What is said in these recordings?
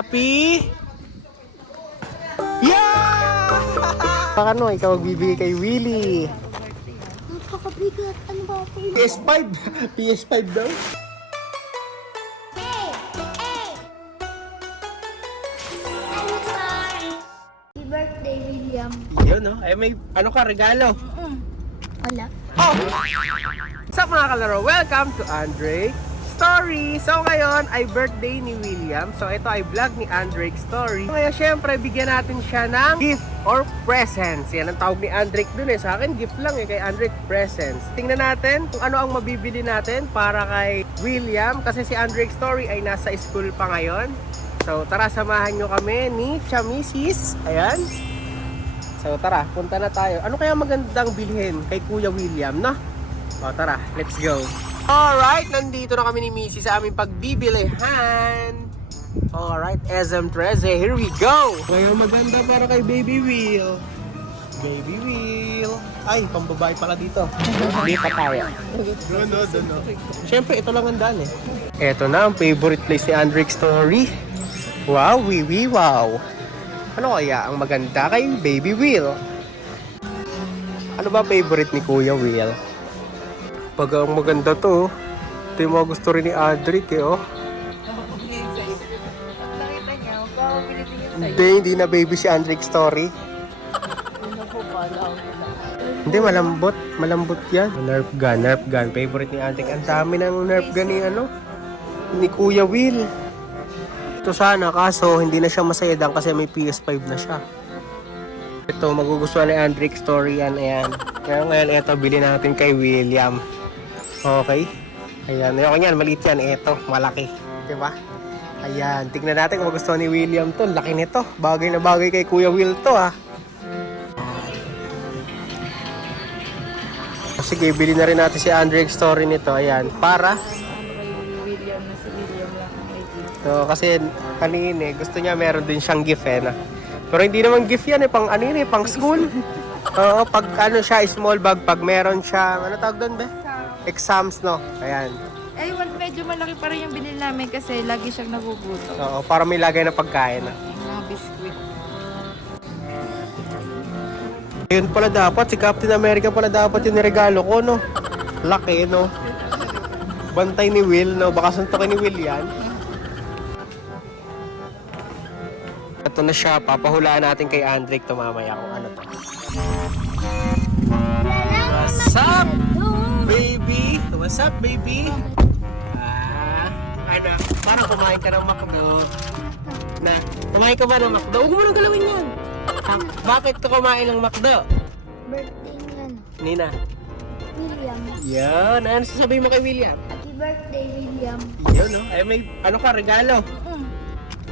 Happy? Yeah! Baka no, ikaw magbibigay kay Willie. Napakabigat. Ano ba ako? PS5. PS5 daw. Happy birthday, William. Yun no? Ay may ano ka, regalo. Wala. Oh! What's up mga kalaro? Welcome to Andre Story! So ngayon ay birthday ni William. So ito ay vlog ni Andre Story. So, ngayon syempre bigyan natin siya ng gift or presents. Yan ang tawag ni Andre dun eh. Sa akin gift lang eh. Kay Andre presents. Tingnan natin kung ano ang mabibili natin para kay William. Kasi si Andre Story ay nasa school pa ngayon. So tara, samahan nyo kami ni Chamisis. Ayan. So tara, punta na tayo. Ano kaya magandang bilhin kay Kuya William, no? O tara, let's go. Alright, nandito na kami ni Missy sa aming pagbibilihan. Alright, SM13, here we go. Kaya maganda para kay Baby Will. Baby Will. Ay, pambabae pala dito. Hindi pa tayo. No. Siyempre, ito lang ang daan eh. Ito na ang favorite place ni Andre Story. Wow, wow. Ano kaya ang maganda kay Baby Will? Ano ba favorite ni Kuya Will? Pag ang maganda to, ito yung mga gusto rin ni Adric eh, oh. Nakita niya, magpapabili din yun sa'yo. Hindi na baby si Adric Story. Ano po pala? Hindi, malambot yan. Nerf gun. Favorite ni Adric. Ang dami ng Nerf gun ni, ni Kuya Will. Ito sana, kaso hindi na siya masayadan kasi may PS5 na siya. Ito, magugustuhan ni Adric Story yan, ayan. Kaya ngayon, ito, bilhin natin kay William. Okay? Ayan, ayoko yan, maliit yan. Ito, malaki. Diba? Ayan, tignan natin kung magustuhan ni William to. Laki nito. Bagay na bagay kay Kuya Will to, ha. Sige, bilhin na rin natin si Adric Story nito. Ayan, para William na si William lang ang may gift. so, kasi kanina gusto niya meron din siyang gift eh na. Pero hindi naman gift yan eh, pang pang school. Oo, pag siya, small bag, pag meron siya, ano tawag doon be? Exams, no? Ayan. Eh, medyo malaki pa rin yung binili namin kasi lagi siyang nagugutom. Oo, para may lagay na pagkain. Yung mga biskwit. Yun pala dapat, si Captain America pala dapat yung niregalo ko, no? Laki, no? Bantay ni Will, no? Baka suntokin ni Will yan. Ito na siya, papahulaan natin kay Andric to mamaya kung ano to. What's up, baby? What's up, baby? Ano? Parang kumain ka ng McDo. Na, kumain ka ba ng McDo? Huwag mo nang galawin yan. Bakit ka kumain ng McDo? Birthday ni Nina. William. Yan, ano sasabihin mo kay William? Happy birthday, William. Yun, no? Ay, may ano ka, regalo.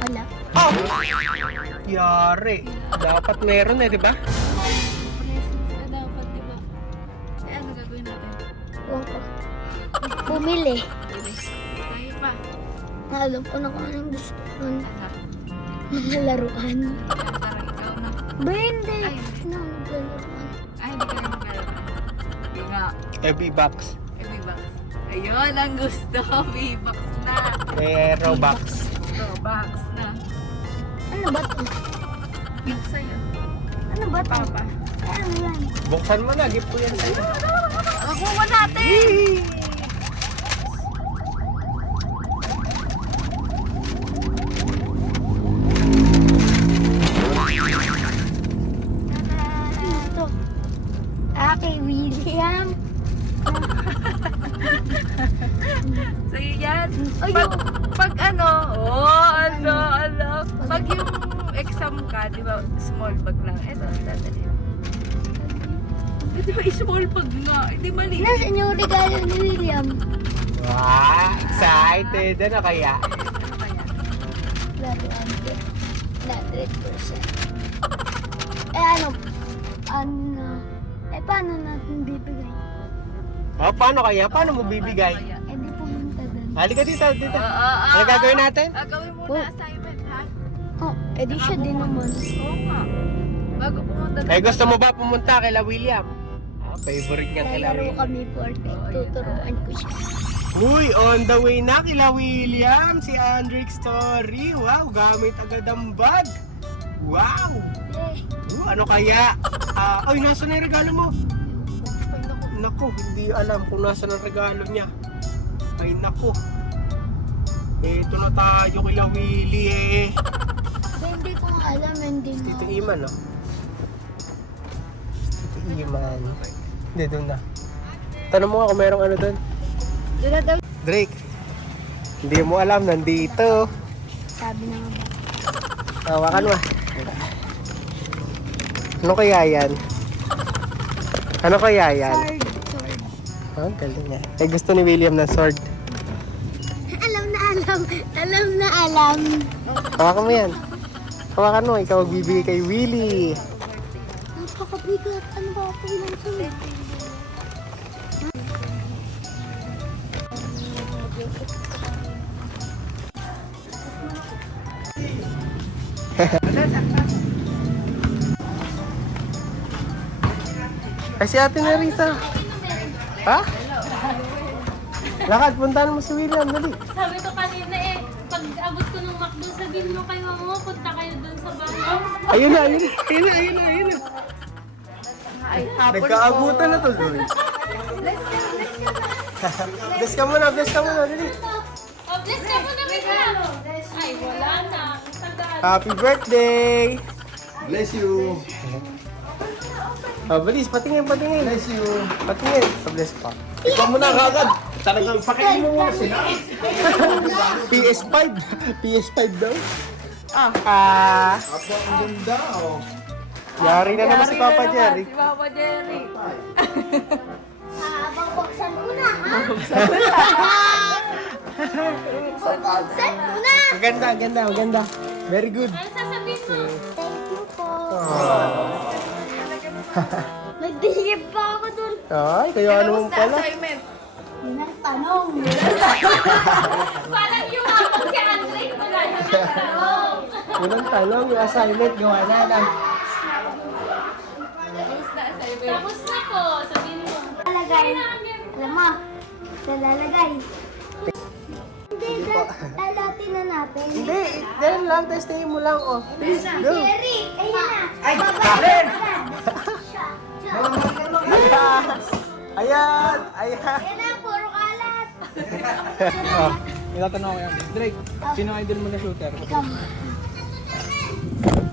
Wala. Oh! Yari. Dapat meron eh, di ba? Presents na dapat, di ba? Eh, ano gagawin natin? Huwag ko. Bumili. Bili. Tayo pa. Alam ko na kung anong gusto ko. Ano? Mga laruan. Tara, ikaw na. Ba, hindi. Ay. Ano ang laruan? Ay, hindi ka na maglalaro. Hindi nga. V-Box. V-Box. Ayun, ang gusto. V-Box na. Robux. Box na. Ano ba ito? Gift sa'yo. Ano ba ito? Papa. Ano yan? Buksan mo na, gift ko yan sa'yo. Makuha natin! Ito. Kay William. Sa'yo yan. Ay, Pag pag yung exam ka, di ba, small bag lang. Ito, dadalhin. Eh, di ba, small bag nga? Eh, di mali. Nasaan yung regalo ni William? Wow! Excited! Ano kaya? Ano kaya? Laruan ko. 100%. Paano natin bibigay? Oh, paano kaya? Paano mo bibigay? Ano kaya? Di pumunta doon. Halika dito. Ano gagawin natin? Gagawin muna Oh. assignment, ha? Siya din naman. Oo nga. Bago pumunta Ay, gusto mo ba pumunta kay William? Favorite niya kay Lalaro William. kami for tuturuan ko siya. Uy, on the way na kila William, si Andrick Story. Wow, gamit agad ang bag. Wow! Ano kaya? Ay, nasa na yung regalo mo? Ay, naku, hindi alam kung nasa na regalo niya. Ay, naku. Ito na tayo kila Willie eh. Hindi ko alam, hindi mo. Tito Iman, no? Tito Iman. Hindi, doon na. Tanong mo nga kung merong ano doon. Drake, hindi mo alam, nandito. Sabi na nga ba? Hawakan mo. Ano kaya yan? Ano kaya yan? Sword. Oh, galing niya. Eh, gusto ni William ng sword. Alam na alam. Alam na alam. Hawakan mo yan. Hawakan mo, ikaw magbibigay kay Willie. Napakabigat. Ano ba ako ilang sword? Ay, si Ate Nerita. Ha? Lakad, puntahan mo si William, dali. Sabi ko kanina pag abot ko ng McDo, sabihin mo kay mama mo, punta kayo dun sa bahay. Ayun na. Nagkaabutan na to, Zoe. Bless ka muna, dali. Oh, bless ka mo na, Mika! Ay, wala na. Tagal. Happy birthday! Bless you. Bilis, patingin. Bless you. Patingin. Bless pa. Ikaw muna kagad. Talagang pakiin mo muna sila. PS5. PS5 daw. Apo, ang ganda. Oh. Yari na naman si Papa Jerry. Si Papa Jerry. Babuksan ko na, ha? Babuksan ko na! Maganda. Very good. Ano sasabihin mo? Thank you po. Ah. May bilib pa ako dun. Ay, kayo ano mong pala. Assignment. Minang tanong. Parang yung ako kay Andre, wala na tanong. Unang tanong, yung assignment, gawa na lang. Tapos na po, sabihin mo. Lalagay. Ay, namin. Alam mo, sa lalagay. Hindi, lalatin na natin. Hindi, ganun lang, testingin mo lang, oh. Please, go. Jerry, ayan na. Ay, Karen! Ayan. Ayan na, puro kalat. Itatanong ko yan. Drake, sino ang idol mo na shooter? Ikaw.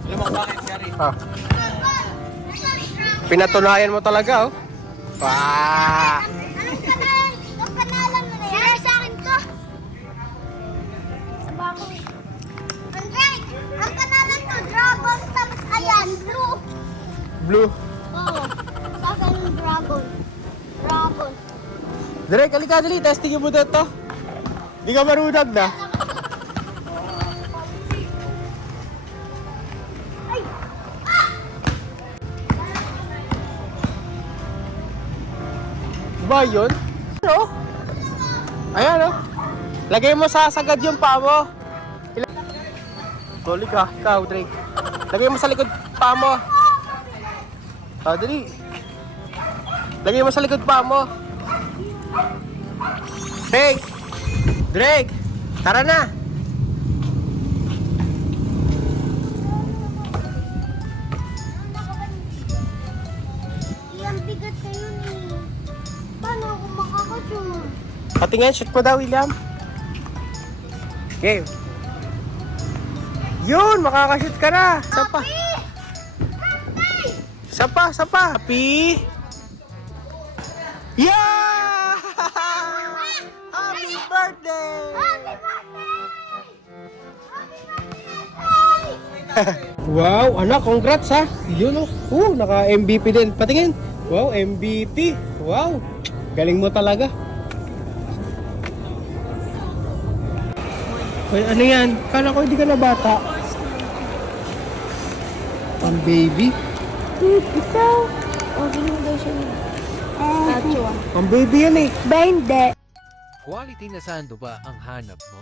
Alam mo kung bakit, Gary? Ah. Pinatunayan mo talaga, oh. Wow. Anong panalan mo na yan? Share sa akin to. Sa bako. Andre, ang panalan to, dragon, tapos ayan, blue. Blue. Oo. Sa akin yung dragon. Dragon. Direk, halika dali, testingin mo dito. Di ka marunag na. Ba yun? Ano? Ayan, oh. Lagay mo sa sagad yung paa mo. Tuloy ka, ikaw, Drake. Lagay mo sa likod paa mo. Dali. Lagay mo sa likod paa mo. Drake! Drake! Tara na! Iyan bigat kayo ni. Paano ako makakashoot? Patingin, shoot mo daw, William. Game. Yun, makakashoot ka na. Sapa. Sapa. Happy. Yeah! Happy birthday! Happy birthday! Happy birthday! Wow, anak, congrats ha. Yun oh. Naka-MVP din. Patingin. Wow, MVP. Wow. Galing mo talaga. Ay, ano yan? Kala ko hindi ka na bata. Pang baby. Ikaw. Okay mo daw siya niya. Pang baby yan eh. Ba hindi? Quality na sando ba ang hanap mo?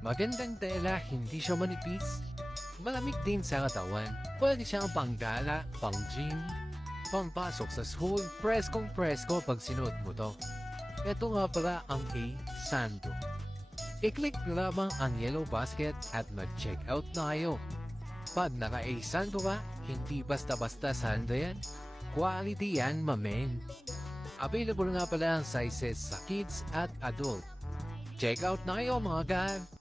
Magandang tela, hindi siya manipis. Malamig din sa katawan. Pwede siyang panggala, pang gym, pampasok sa school, preskong presko pag sinuot mo to. Ito nga pala ang A. Sando. I-click na lamang ang yellow basket at mag-check out na kayo. Pag naka-A Sando ka, hindi basta-basta sando yan. Quality yan, mamen. Available nga pala ang sizes sa kids at adult. Check out na kayo mga God!